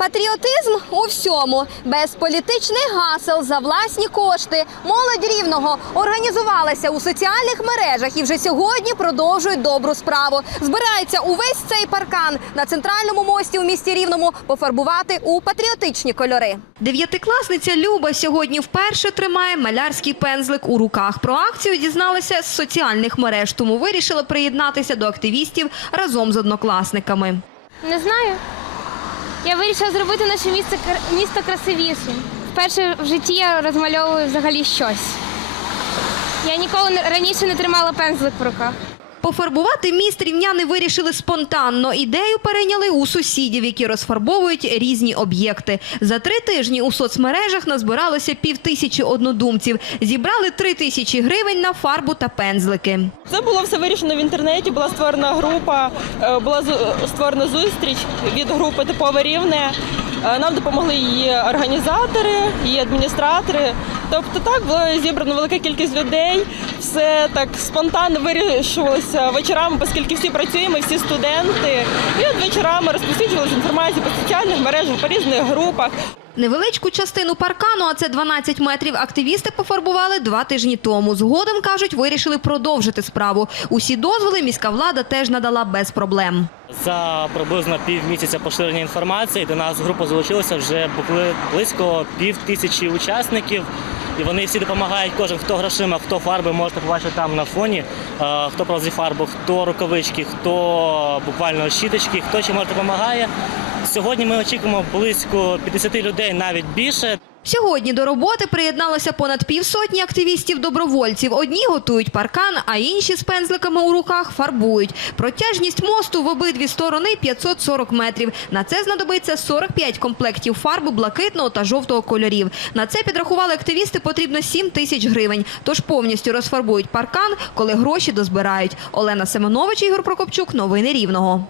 Патріотизм у всьому, без політичних гасел за власні кошти. Молодь рівного організувалася у соціальних мережах і вже сьогодні продовжують добру справу. Збирається увесь цей паркан на центральному мості у місті Рівному пофарбувати у патріотичні кольори. Дев'ятикласниця Люба сьогодні вперше тримає малярський пензлик у руках. Про акцію дізналася з соціальних мереж, тому вирішила приєднатися до активістів разом з однокласниками. Не знаю. Я вирішила зробити наше місто, місто красивішим. Вперше в житті я розмальовую взагалі щось. Я ніколи раніше не тримала пензлик в руках. Пофарбувати міст рівняни вирішили спонтанно. Ідею перейняли у сусідів, які розфарбовують різні об'єкти. За три тижні у соцмережах назбиралося півтисячі однодумців. Зібрали три тисячі гривень на фарбу та пензлики. Це було все вирішено в інтернеті. Була створена група, е, була створена зустріч від групи Типове рівне. Е, Нам допомогли її організатори, її адміністратори. Тобто, так було зібрано велика кількість людей. Все так спонтанно вирішувалося вечорами, оскільки всі працюємо, всі студенти. І от вечорами розповсюджувалася інформація по соціальних мережах, по різних групах. Невеличку частину паркану, а це 12 метрів, активісти пофарбували два тижні тому. Згодом, кажуть, вирішили продовжити справу. Усі дозволи міська влада теж надала без проблем. За приблизно півмісяця поширення інформації до нас в групу залучилося вже близько пів тисячі учасників. І вони всі допомагають, кожен хто грошима, хто фарби, можете побачити там на фоні, е, хто прозі фарбу, хто рукавички, хто буквально щіточки, хто чим може допомагає. Сьогодні ми очікуємо близько 50 людей, навіть більше. Сьогодні до роботи приєдналося понад півсотні активістів-добровольців. Одні готують паркан, а інші з пензликами у руках фарбують. Протяжність мосту в обидві сторони 540 метрів. На це знадобиться 45 комплектів фарби блакитного та жовтого кольорів. На це підрахували активісти потрібно 7 тисяч гривень. Тож повністю розфарбують паркан, коли гроші дозбирають. Олена Семенович, Ігор Прокопчук. Новини Рівного.